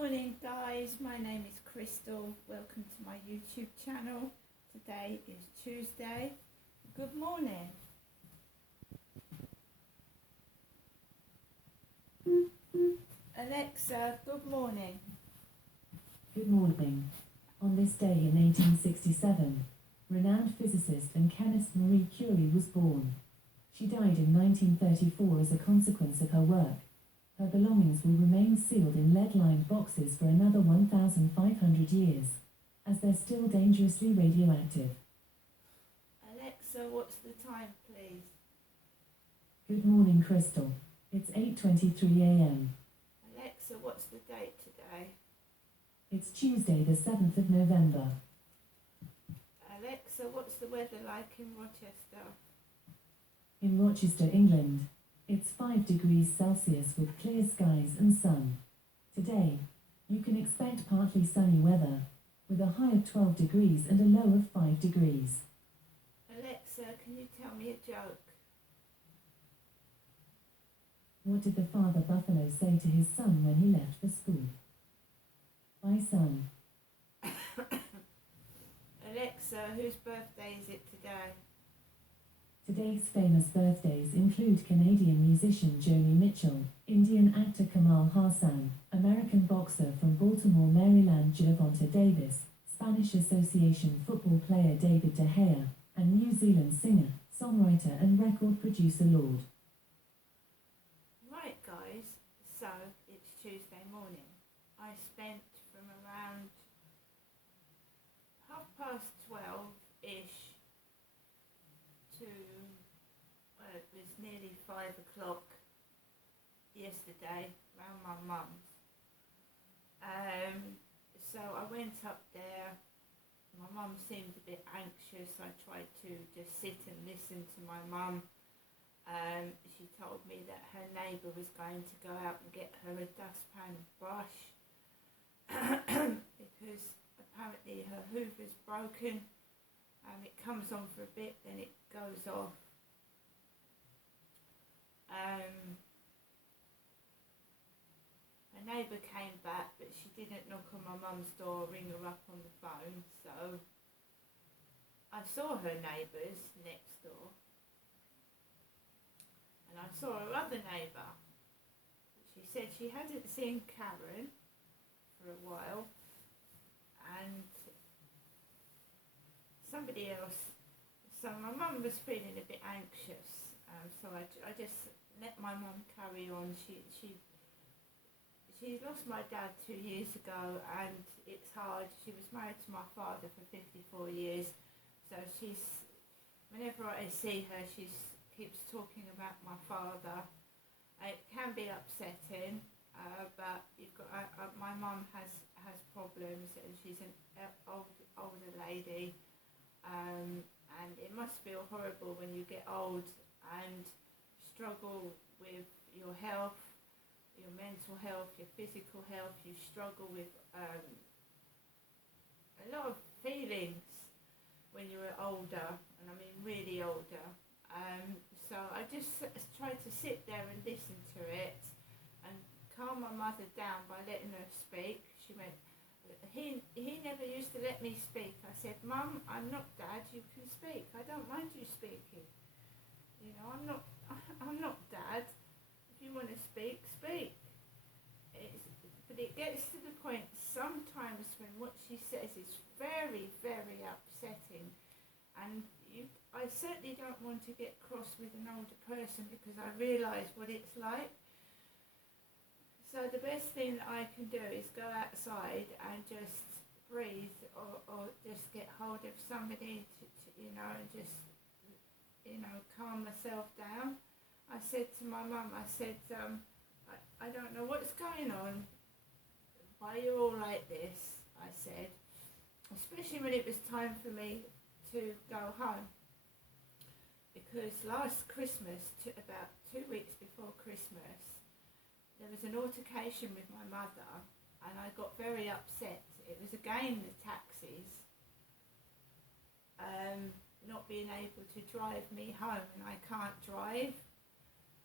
morning, guys. My name is Crystal. Welcome to my YouTube channel. Today is Tuesday. Good morning. Alexa, good morning. Good morning. On this day in 1867, renowned physicist and chemist Marie Curie was born. She died in 1934 as a consequence of her work. Her belongings will remain sealed in lead-lined boxes for another 1,500 years, as they're still dangerously radioactive. Alexa, what's the time, please? Good morning, Crystal. It's 8:23 a.m. Alexa, what's the date today? It's Tuesday, the 7th of November. Alexa, what's the weather like in Rochester? In Rochester, England, it's 5 degrees Celsius with clear skies and sun. Today, you can expect partly sunny weather, with a high of 12 degrees and a low of 5 degrees. Alexa, can you tell me a joke? What did the father buffalo say to his son when he left for school? Bye, son. Alexa, whose birthday is it today? Today's famous birthdays include Canadian musician Joni Mitchell, Indian actor Kamal Hassan, American boxer from Baltimore, Maryland Gervonta Davis, Spanish Association football player David De Gea, and New Zealand singer, songwriter and record producer Lorde. Right, guys, so it's Tuesday morning. I spent from around 12:30-ish to, well, it was nearly 5 o'clock yesterday around my mum's. So I went up there. My mum seemed a bit anxious. I tried to just sit and listen to my mum. She told me that her neighbour was going to go out and get her a dustpan and brush because apparently her hoover's broken. It comes on for a bit, then it goes off. Her neighbour came back, but she didn't knock on my mum's door or ring her up on the phone, so I saw her neighbours next door. And I saw her other neighbour. She said she hadn't seen Karen for a while, and somebody else. So my mum was feeling a bit anxious, so I just let my mum carry on. She lost my dad 2 years ago, and it's hard. She was married to my father for 54 years, so whenever I see her, she keeps talking about my father. It can be upsetting, but my mum has problems, and she's an older lady. And it must feel horrible when you get old and struggle with your health, your mental health, your physical health. You struggle with a lot of feelings when you're older, and I mean really older. So I just tried to sit there and listen to it and calm my mother down by letting her speak. She went, he never used to let me speak. I said, Mum, I'm not Dad, you can speak. I don't mind you speaking. You know, I'm not Dad. If you want to speak, speak. But it gets to the point sometimes when what she says is very, very upsetting. And I certainly don't want to get cross with an older person because I realise what it's like. So the best thing that I can do is go outside and just breathe, or just get hold of somebody to and just, calm myself down. I said to my mum, I said, I don't know what's going on, why you're all like this, I said, especially when it was time for me to go home. Because last Christmas, about 2 weeks before Christmas, there was an altercation with my mother, and I got very upset. It was again the taxis not being able to drive me home, and I can't drive.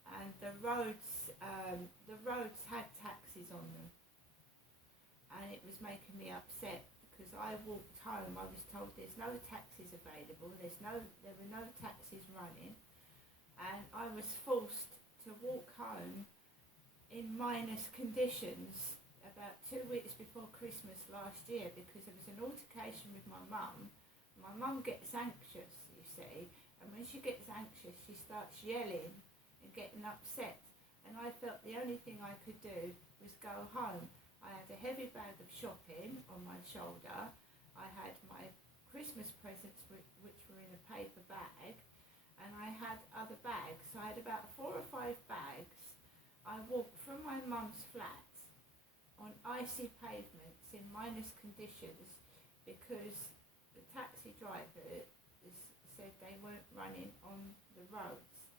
And the roads had taxis on them. and it was making me upset because I walked home. I was told there's no taxis available. There were no taxis running, and I was forced to walk home in minus conditions about 2 weeks before Christmas last year because there was an altercation with my mum. My mum gets anxious, you see, and when she gets anxious she starts yelling and getting upset, and I felt the only thing I could do was go home. I had a heavy bag of shopping on my shoulder. I had my Christmas presents which were in a paper bag, and I had other bags. So I had about 4 or 5 bags. I walked from my mum's flat on icy pavements in minus conditions because the taxi driver said they weren't running on the roads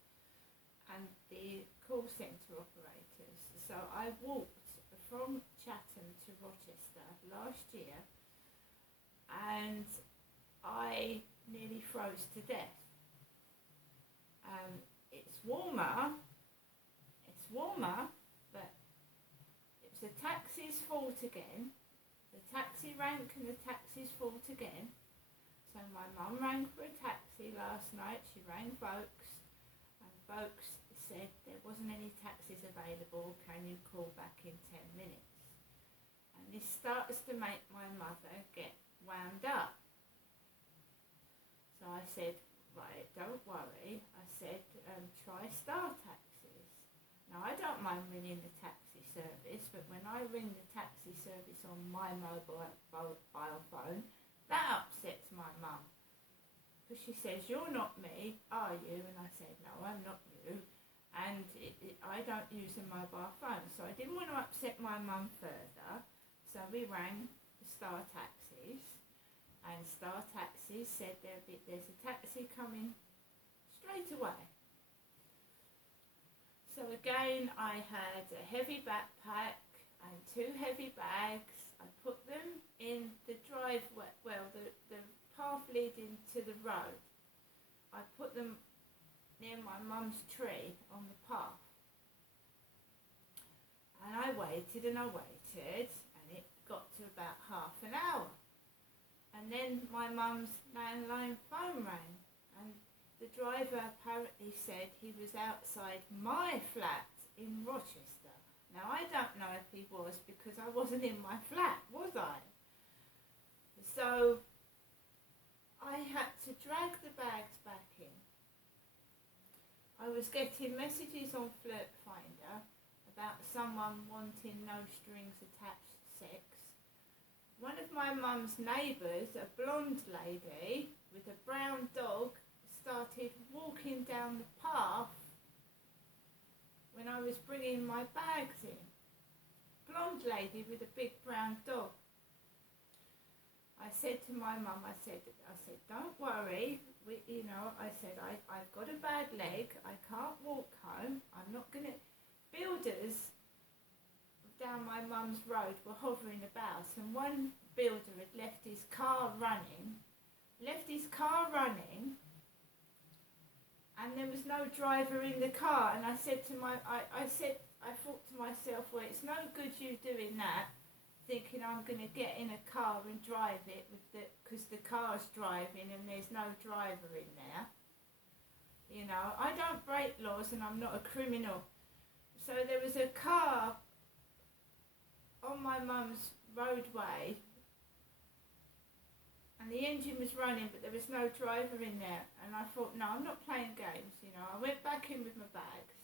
and the call centre operators. So I walked from Chatham to Rochester last year and I nearly froze to death. It's warmer, but it was the taxi's fault again. The taxi rank and the taxi's fault again. So my mum rang for a taxi last night. She rang Vokes, and Vokes said there wasn't any taxis available. Can you call back in 10 minutes? And this starts to make my mother get wound up. So I said, right, don't worry. I said, try Star Taxis. Now, I don't mind ringing the taxi service, but when I ring the taxi service on my mobile phone, that upsets my mum. Because she says, you're not me, are you? And I said, no, I'm not you. And I don't use a mobile phone. So I didn't want to upset my mum further. So we rang the Star Taxis. And Star Taxis said there's a taxi coming straight away. So again, I had a heavy backpack and 2 heavy bags. I put them in the driveway, the path leading to the road. I put them near my mum's tree on the path. And I waited and it got to about half an hour. And then my mum's landline phone rang, and the driver apparently said he was outside my flat in Rochester. Now, I don't know if he was because I wasn't in my flat, was I? So I had to drag the bags back in. I was getting messages on Flirt Finder about someone wanting no strings attached sex. One of my mum's neighbours, a blonde lady with a brown dog, started walking down the path when I was bringing my bags in. Blonde lady with a big brown dog. I said to my mum, I said, don't worry, I've got a bad leg, I can't walk home, I'm not going to... Builders down my mum's road were hovering about, and one builder had left his car running, and there was no driver in the car. And I thought to myself, well, it's no good you doing that, thinking I'm going to get in a car and drive it because the car's driving and there's no driver in there. You know, I don't break laws and I'm not a criminal. So there was a car on my mum's roadway and the engine was running, but there was no driver in there. And I thought, no, I'm not playing games, you know. I went back in with my bags.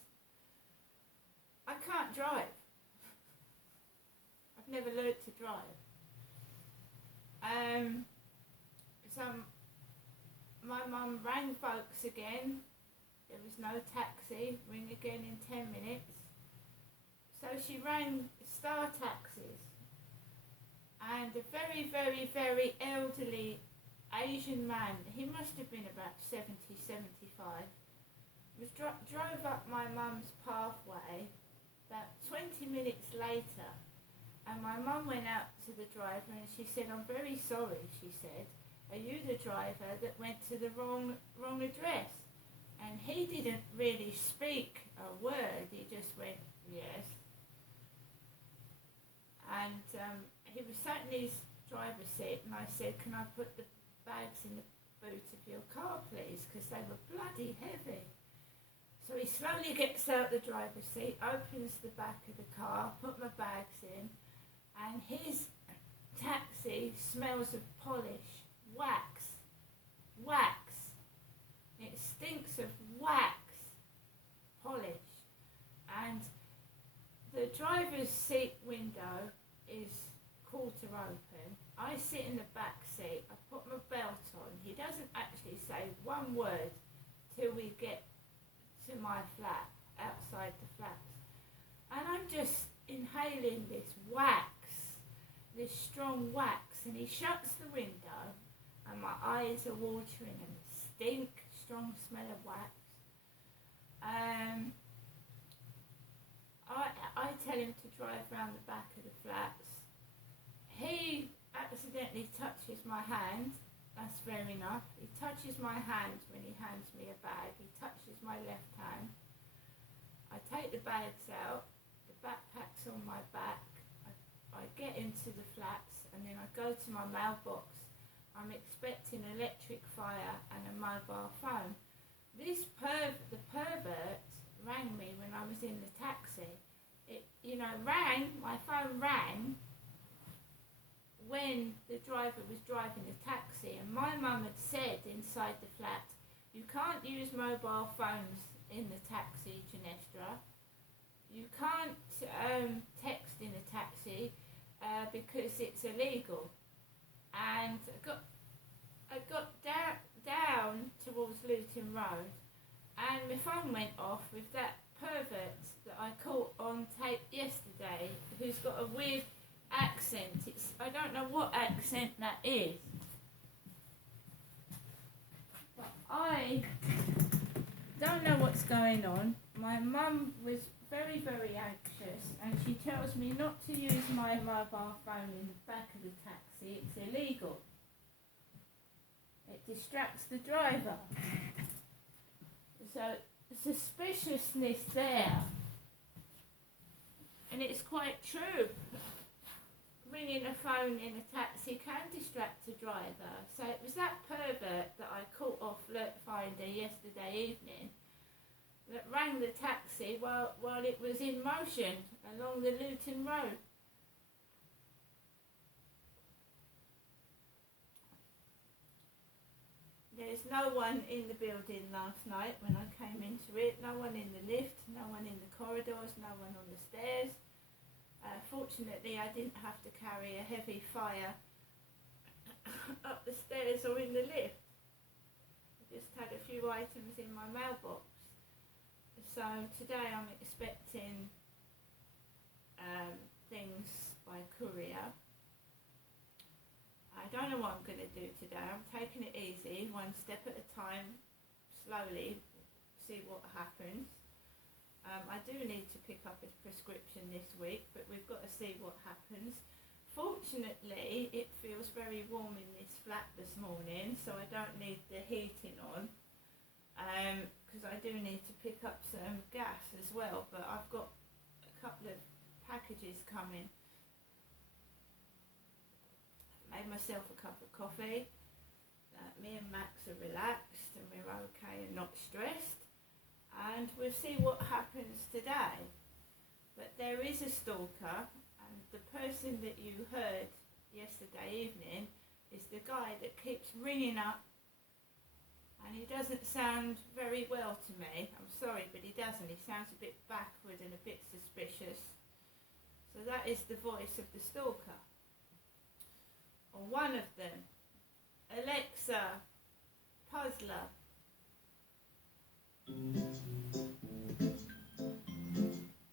I can't drive. I've never learnt to drive. So my mum rang Vokes again. There was no taxi. Ring again in 10 minutes. So she rang Star Taxis, and a very, very, very elderly Asian man, he must have been about 70, 75, drove up my mum's pathway about 20 minutes later, and my mum went out to the driver and she said, I'm very sorry, she said, are you the driver that went to the wrong address? And he didn't really speak a word, he just went, yes. And he was sat in his driver's seat, and I said, "Can I put the bags in the boot of your car, please?" Because they were bloody heavy. So he slowly gets out the driver's seat, opens the back of the car, put my bags in, and his taxi smells of polish, wax. It stinks of wax, polish. And the driver's seat window is quarter open. I sit in the back seat, I put my belt on. He doesn't actually say one word till we get to my flat, outside the flats. And I'm just inhaling this wax, this strong wax, and he shuts the window and my eyes are watering and stink, strong smell of wax. I tell him to drive round the back of the flats. He accidentally touches my hand. That's fair enough. He touches my hand when he hands me a bag. He touches my left hand. I take the bags out. The backpack's on my back. I get into the flats and then I go to my mailbox. I'm expecting electric fire and a mobile phone. The pervert rang me when I was in the taxi. My phone rang when the driver was driving the taxi, and my mum had said inside the flat, "You can't use mobile phones in the taxi, Janestra. You can't text in a taxi because it's illegal." And I got down towards Luton Road, and my phone went off with that pervert that I caught on tape yesterday, who's got a weird accent. I don't know what accent that is, but I don't know what's going on. My mum was very, very anxious, and she tells me not to use my mobile phone in the back of the taxi. It's illegal. It distracts the driver. So suspiciousness there, and it's quite true. Ringing a phone in a taxi can distract a driver. So it was that pervert that I caught off Finder yesterday evening that rang the taxi while it was in motion along the Luton Road. There's no one in the building last night when I came into it. No one in the lift, no one in the corridors, no one on the stairs. Fortunately, I didn't have to carry a heavy fire up the stairs or in the lift. I just had a few items in my mailbox. So today I'm expecting things by courier. I don't know what I'm going to do today. I'm taking it easy, one step at a time, slowly, see what happens. I do need to pick up a prescription this week, but we've got to see what happens. Fortunately, it feels very warm in this flat this morning, so I don't need the heating on, because I do need to pick up some gas as well, but I've got a couple of packages coming. Made myself a cup of coffee. Me and Max are relaxed and we're okay and not stressed. And we'll see what happens today. But there is a stalker, and the person that you heard yesterday evening is the guy that keeps ringing up, and he doesn't sound very well to me. I'm sorry, but he doesn't. He sounds a bit backward and a bit suspicious. So that is the voice of the stalker. Or one of them. Alexa, Puzzler.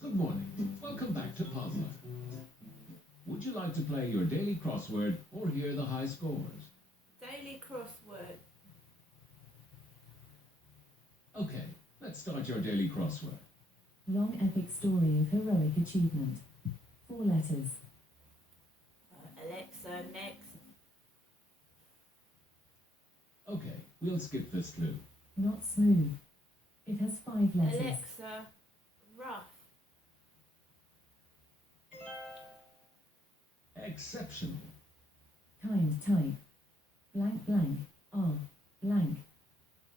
Good morning. Welcome back to Puzzler. Would you like to play your daily crossword or hear the high scores? Daily crossword. Okay, let's start your daily crossword. Long epic story of heroic achievement. 4 letters. Alexa, next. Okay, we'll skip this clue. Not smooth. It has 5 letters. Alexa, rough. Exceptional. Kind type. Blank blank. R. Blank.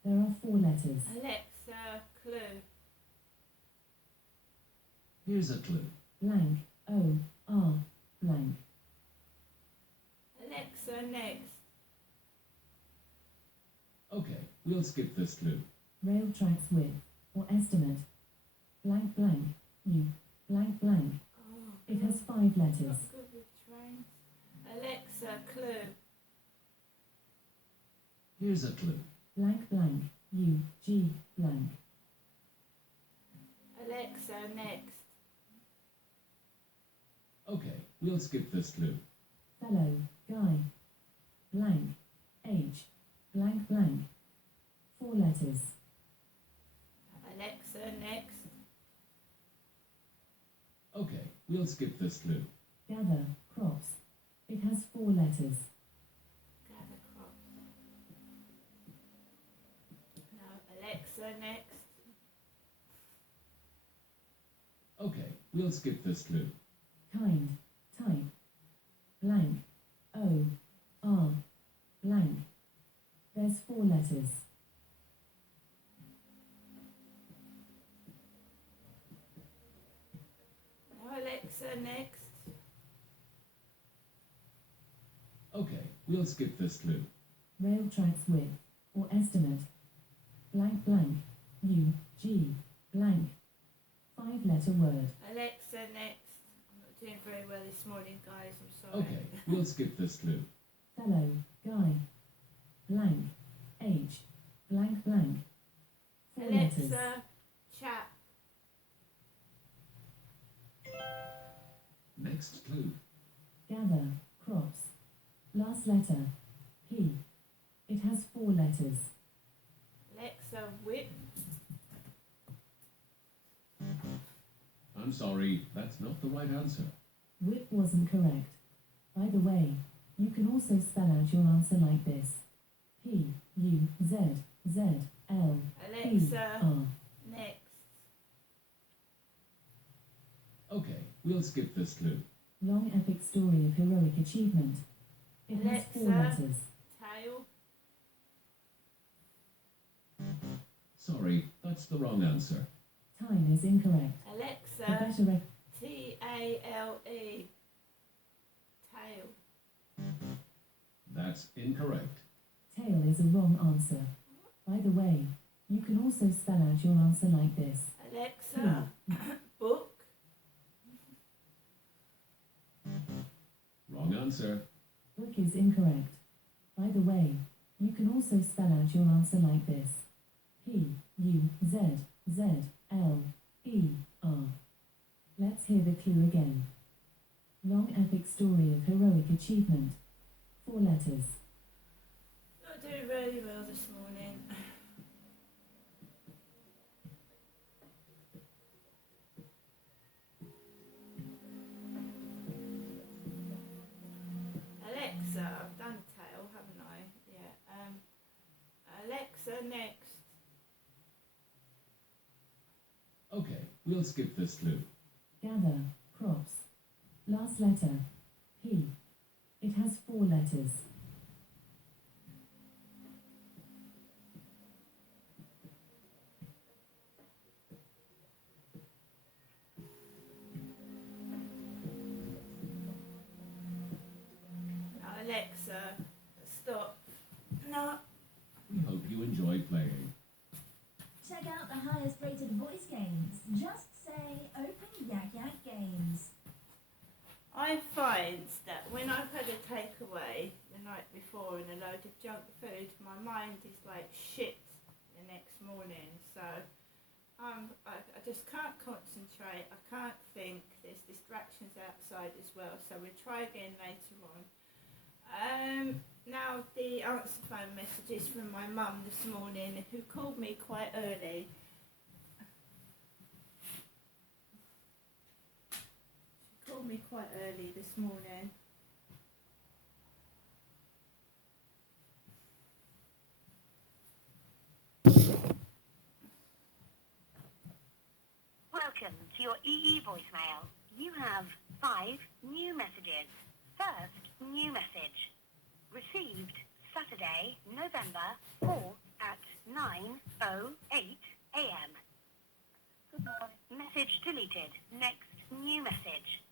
There are 4 letters. Alexa, clue. Here's a clue. Blank. O. R. Blank. Alexa, next. Okay, we'll skip this clue. Rail tracks width or estimate. Blank blank. U. Blank blank. Oh, It has 5 letters. not good with trains. Alexa, clue. Here's a clue. Blank blank. U. G. Blank. Alexa, next. Okay, we'll skip this clue. Fellow. Guy. Blank. H. Blank blank. 4 letters. Alexa, next. Okay, we'll skip this clue. Gather. Crops. It has 4 letters. Gather crop. No, Alexa, next. Okay, we'll skip this clue. Kind. Type. Blank. O. R. Blank. There's 4 letters. No, Alexa, next. Okay, we'll skip this clue. Rail tracks width or estimate. Blank blank. U. G. Blank. 5-letter word. Alexa, next. I'm not doing very well this morning, guys. I'm sorry. Okay, we'll skip this clue. Fellow. Guy. Blank. H. Blank blank. 4 letters. Alexa, chat. Next clue. Gather. Crops. Last letter. P. It has 4 letters. Alexa, whip. I'm sorry, that's not the right answer. Whip wasn't correct. By the way, you can also spell out your answer like this. P. U. Z. Z. L. P. Alexa, R. next. Okay, we'll skip this clue. Long epic story of heroic achievement. It has 4 Alexa. letters. Tail. Sorry, that's the wrong answer. Time is incorrect. The Alexa, better T-A-L-E. Tail. That's incorrect. tail is a wrong answer. By the way, you can also spell out your answer like this. Alexa, book. Wrong answer. Book is incorrect. By the way, you can also spell out your answer like this. P. U. Z. Z. L. E. R. Let's hear the clue again. Long epic story of heroic achievement. 4 letters. Not doing really well this morning. Alexa, I've done tail, haven't I? Yeah. Alexa, next. Okay, we'll skip this clue. Gather. Crops. Last letter. P. It has 4 letters. No, Alexa, stop. No. We hope you enjoy playing. Check out the highest rated voice games. Just say Open Yak Yak Games. I find that when I've had a takeaway the night before and a load of junk food, my mind is like shit the next morning. So I just can't concentrate. I can't think. There's distractions outside as well. So we'll try again later on. Now the answer phone messages from my mum this morning, who called me quite early. She called me quite early this morning. Welcome to your EE voicemail. You have 5 new messages. First, new message. Received Saturday, November 4th at 9:08 a.m. Good morning. Message deleted. Next, new message.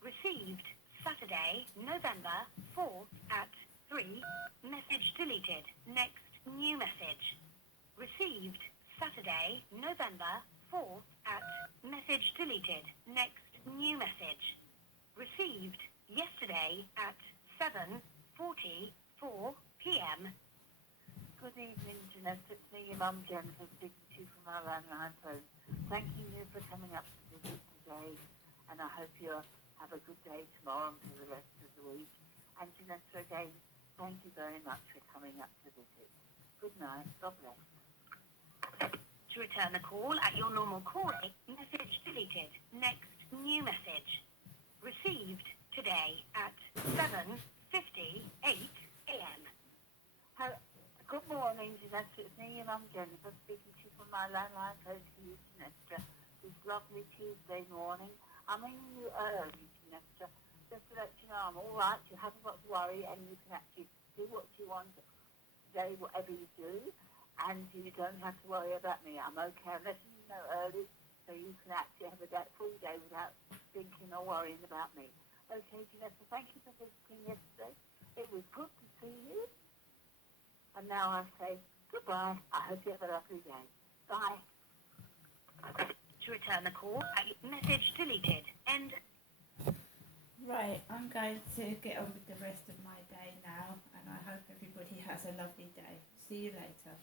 Received Saturday, November 4th at 3. Message deleted. Next, new message. Received Saturday, November 4th at. Message deleted. Next, new message. Received yesterday at 7:44 p.m. Good evening, Jeanette. It's me, your mum, Jennifer, speaking to you from our landline phone. Thanking you for coming up to visit today, and I hope you have a good day tomorrow and for the rest of the week. And Jeanette, again, thank you very much for coming up to visit. Good night. God bless. To return the call at your normal call rate, message deleted. Next, new message. Received today at 7:58 a.m. Good morning, Jeanette. It's me, your mum, Jennifer, speaking to you from my landline phone to you, Jeanette. This lovely Tuesday morning. I'm ringing you early, Jeanette, just to let you know I'm all right. You haven't got to worry, and you can actually do what you want today, whatever you do, and you don't have to worry about me. I'm okay. I'm letting you know early, so you can actually have a full day without thinking or worrying about me. Okay, Jeanette, thank you for visiting yesterday. It was good to see you. And now I say goodbye. I hope you have a lovely day. Bye. To return the call at message deleted. End. Right, I'm going to get on with the rest of my day now, and I hope everybody has a lovely day. See you later.